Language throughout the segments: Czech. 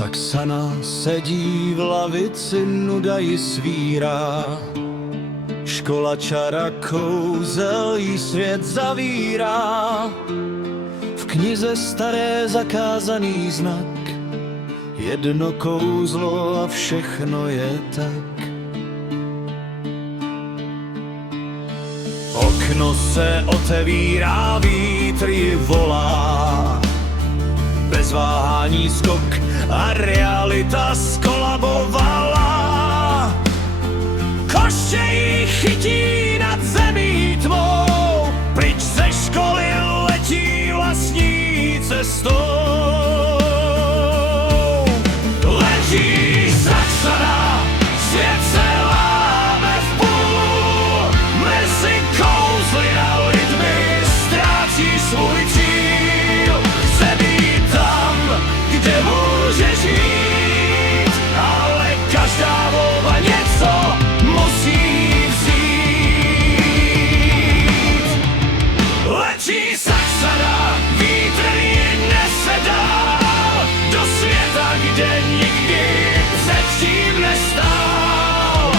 Saxana sedí v lavici, nuda ji svírá. Škola čara kouzel jí svět zavírá. V knize staré zakázaný znak, jedno kouzlo a všechno je tak. Okno se otevírá, vítr ji volá. Bez váhání skok a realita skolabovala. Koště ji chytí nad zemí tmou, pryč ze školy letí vlastní cestou. Letí Saxana, svět se láme v půl, mezi kouzly a lidmi ztrácí svůj cíl. Chce být tam, kde může žít, ale každá volba něco musí vzít. Letí Saxana, vítr ji nese dál do světa, kde nikdy předtím nestál.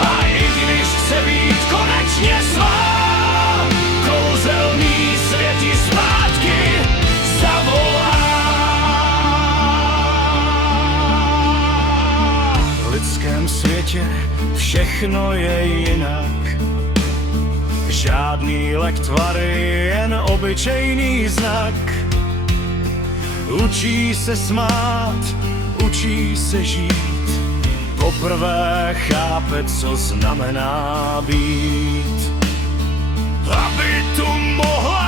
A i když chce být konečně svá, kouzelný svět ji zpátky zavolá. V lidském světě všechno je jinak. Žádný lektvary, jen obyčejný znak. Učí se smát, učí se žít. Poprvé chápe, co znamená být. Aby tu mohla